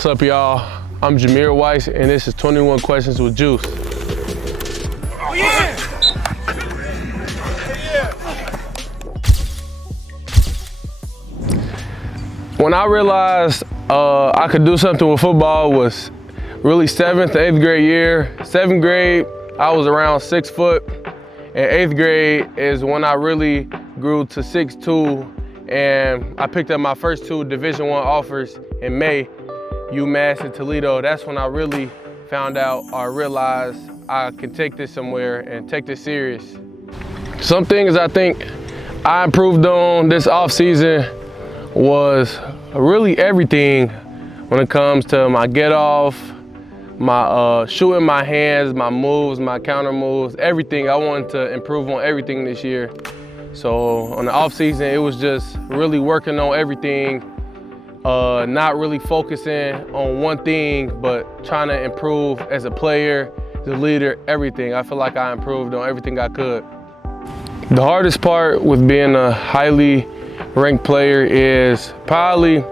What's up, y'all? I'm Jameer Whyce, and this is 21 Questions with Juice. Oh, yeah! When I realized I could do something with football was really 7th, 8th grade year. 7th grade, I was around 6 foot. And 8th grade is when I really grew to 6'2", and I picked up my first 2 Division I offers in May, UMass and Toledo. That's when I really found out or realized I can take this somewhere and take this serious. Some things I think I improved on this offseason was really everything when it comes to my get off, my shooting my hands, my moves, my counter moves, everything. I wanted to improve on everything this year. So on the off season, it was just really working on everything, not really focusing on one thing, but trying to improve as a player, as a leader, everything. I feel like I improved on everything I could. The hardest part with being a highly ranked player is probably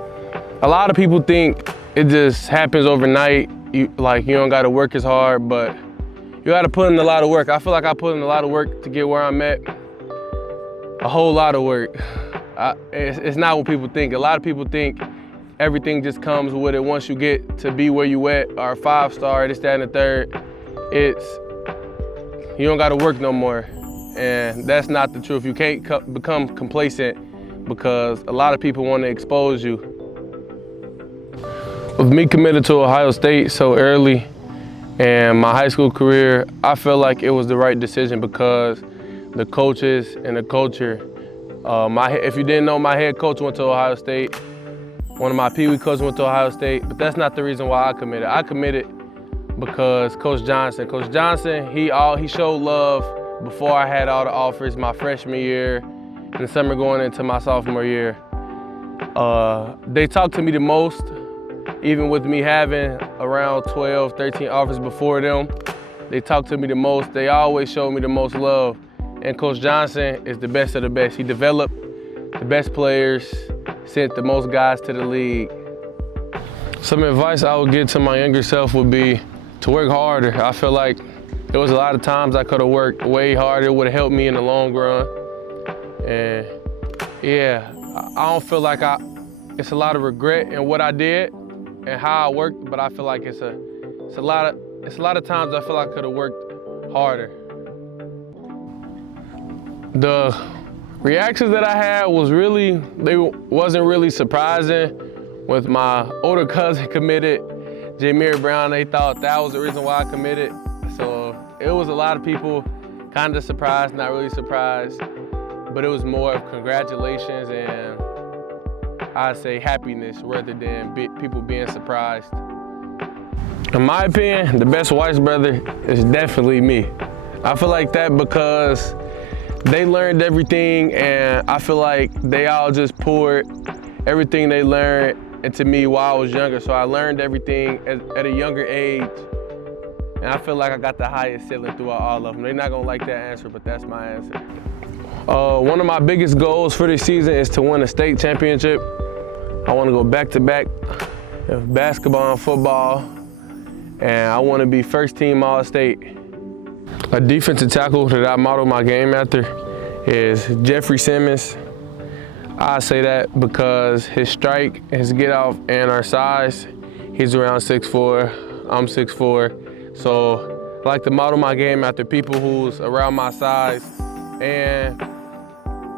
a lot of people think it just happens overnight. You don't gotta work as hard, but you gotta put in a lot of work. I feel like I put in a lot of work to get where I'm at. A whole lot of work. It's not what people think. A lot of people think everything just comes with it once you get to be where you at, or 5-star, this, that, and the third. You don't gotta work no more. And that's not the truth. You can't become complacent because a lot of people want to expose you. With me committed to Ohio State so early and my high school career, I felt like it was the right decision because the coaches and the culture. If you didn't know, my head coach went to Ohio State. One of my Pee Wee coaches went to Ohio State, but that's not the reason why I committed. I committed because Coach Johnson, he showed love before I had all the offers my freshman year and the summer going into my sophomore year. They talked to me the most. Even with me having around 12, 13 offers before them, they talked to me the most. They always showed me the most love. And Coach Johnson is the best of the best. He developed the best players, sent the most guys to the league. Some advice I would give to my younger self would be to work harder. I feel like there was a lot of times I could have worked way harder. It would have helped me in the long run. And yeah, I don't feel like it's a lot of regret in what I did and how I worked, but I feel like it's a lot of times I feel like I could have worked harder. The reactions that I had wasn't really surprising. With my older cousin committed, Jameer Brown, they thought that was the reason why I committed. So it was a lot of people kind of surprised, not really surprised, but it was more of congratulations and I'd say happiness rather than people being surprised. In my opinion, the best Whyce brother is definitely me. I feel like that because they learned everything and I feel like they all just poured everything they learned into me while I was younger. So I learned everything at a younger age and I feel like I got the highest ceiling throughout all of them. They're not gonna like that answer, but that's my answer. One of my biggest goals for this season is to win a state championship. I want to go back-to-back in basketball and football, and I want to be first-team All-State. A defensive tackle that I model my game after is Jeffrey Simmons. I say that because his strike, his get-off, and our size, he's around 6'4", I'm 6'4", so I like to model my game after people who's around my size. And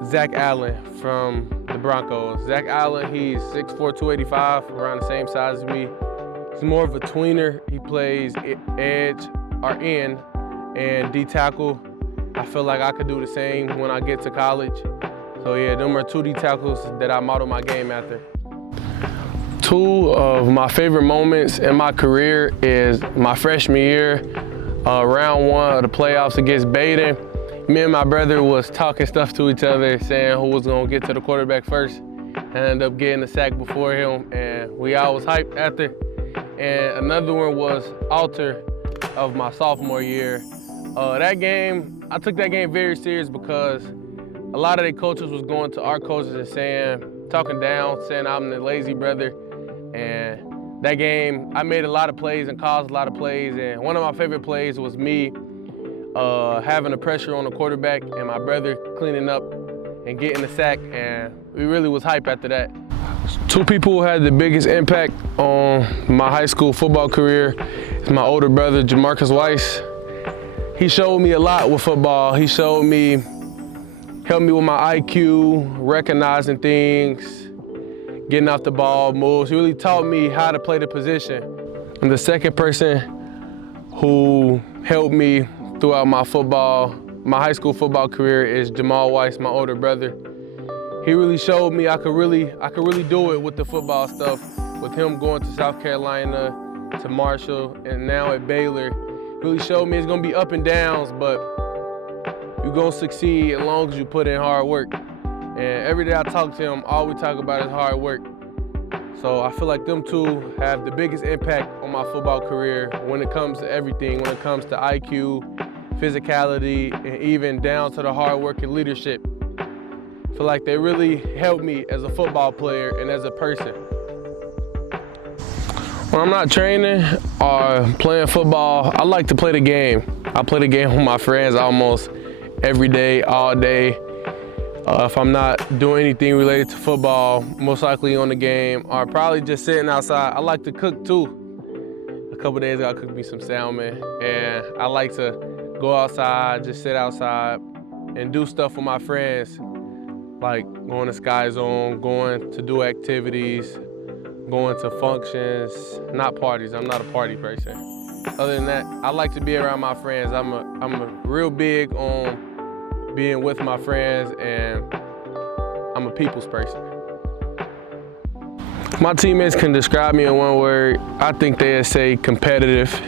Zach Allen from the Broncos. Zach Allen, he's 6'4", 285, around the same size as me. He's more of a tweener. He plays edge or end and D-tackle. I feel like I could do the same when I get to college. So yeah, them are 2 D-tackles that I model my game after. 2 of my favorite moments in my career is my freshman year, round 1 of the playoffs against Baden. Me and my brother was talking stuff to each other, saying who was gonna get to the quarterback first, and ended up getting the sack before him, and we all was hyped after. And another one was Alter of my sophomore year. That game, I took that game very serious because a lot of the coaches was going to our coaches and talking down, saying I'm the lazy brother, and that game, I made a lot of plays and caused a lot of plays, and one of my favorite plays was me having the pressure on the quarterback and my brother cleaning up and getting the sack, and we really was hype after that. Two people who had the biggest impact on my high school football career is my older brother, Jameer Whyce. He showed me a lot with football. He helped me with my IQ, recognizing things, getting off the ball, moves. He really taught me how to play the position. And the second person who helped me throughout my high school football career is Whyce, my older brother. He really showed me I could really do it with the football stuff. With him going to South Carolina, to Marshall, and now at Baylor, really showed me it's gonna be up and downs, but you're gonna succeed as long as you put in hard work. And every day I talk to him, all we talk about is hard work. So I feel like them two have the biggest impact on my football career when it comes to everything, when it comes to IQ, physicality, and even down to the hard work and leadership. I feel like they really helped me as a football player and as a person. When I'm not training or playing football, I like to play the game. I play the game with my friends almost every day, all day. If I'm not doing anything related to football, most likely on the game, or probably just sitting outside. I like to cook too. A couple days ago, I cooked me some salmon, and I like to go outside, just sit outside, and do stuff with my friends, like going to Sky Zone, going to do activities, going to functions, not parties. I'm not a party person. Other than that, I like to be around my friends. I'm a real big on being with my friends, and I'm a people's person. My teammates can describe me in one word. I think they'd say competitive.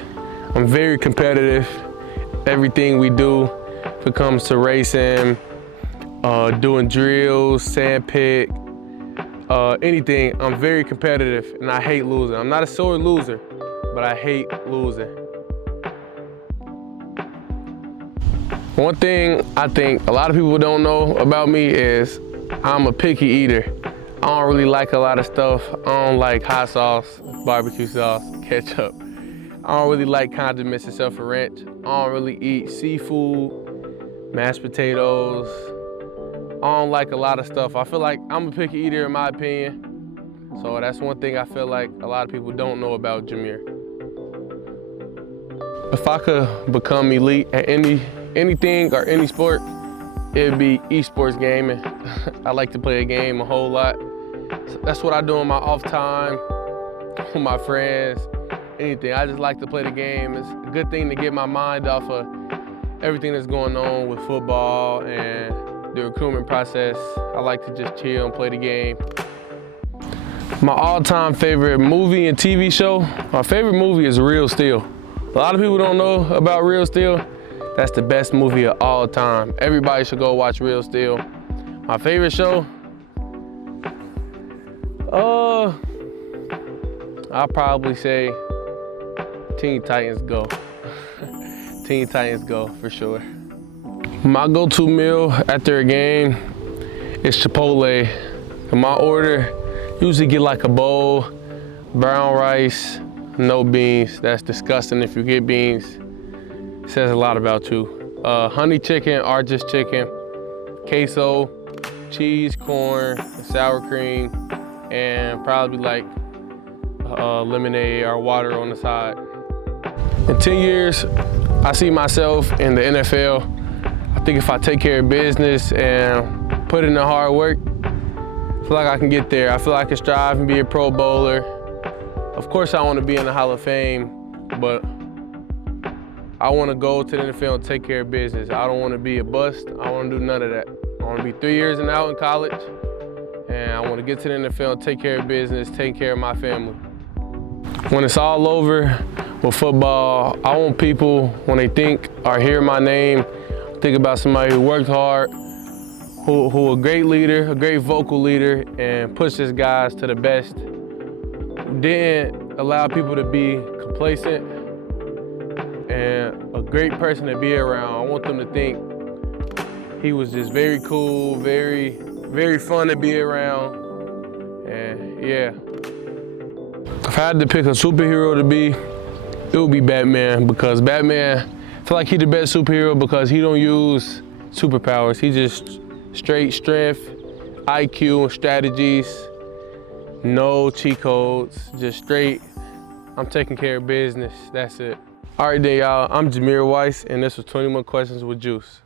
I'm very competitive. Everything we do, if it comes to racing, doing drills, sand pick, anything, I'm very competitive, and I hate losing. I'm not a sore loser, but I hate losing. One thing I think a lot of people don't know about me is I'm a picky eater. I don't really like a lot of stuff. I don't like hot sauce, barbecue sauce, ketchup. I don't really like condiments except for ranch. I don't really eat seafood, mashed potatoes. I don't like a lot of stuff. I feel like I'm a picky eater in my opinion. So that's one thing I feel like a lot of people don't know about Jameer. If I could become elite at anything or any sport, it'd be esports gaming. I like to play a game a whole lot. So that's what I do in my off time, with my friends, anything. I just like to play the game. It's a good thing to get my mind off of everything that's going on with football and the recruitment process. I like to just chill and play the game. My all-time favorite movie and TV show, my favorite movie is Real Steel. A lot of people don't know about Real Steel. That's the best movie of all time. Everybody should go watch Real Steel. My favorite show? I'll probably say Teen Titans Go. Teen Titans Go, for sure. My go-to meal after a game is Chipotle. In my order, usually get like a bowl, brown rice, no beans. That's disgusting if you get beans. It says a lot about you. Honey chicken or just chicken, queso, cheese, corn, sour cream, and probably like lemonade or water on the side. In 10 years, I see myself in the NFL. I think if I take care of business and put in the hard work, I feel like I can get there. I feel like I can strive and be a Pro Bowler. Of course, I want to be in the Hall of Fame, but I want to go to the NFL and take care of business. I don't want to be a bust. I want to do none of that. I want to be 3 years and out in college, and I want to get to the NFL and take care of business, take care of my family. When it's all over with football, I want people, when they think or hear my name, think about somebody who worked hard, who a great leader, a great vocal leader, and pushes guys to the best. Didn't allow people to be complacent, and a great person to be around. I want them to think he was just very cool, very fun to be around, and yeah. If I had to pick a superhero to be, it would be Batman, because Batman, I feel like he's the best superhero because he don't use superpowers. He just straight strength, IQ, and strategies, no cheat codes, just straight, I'm taking care of business, that's it. All right then, y'all, I'm Jameer Whyce, and this was 21 Questions with Juice.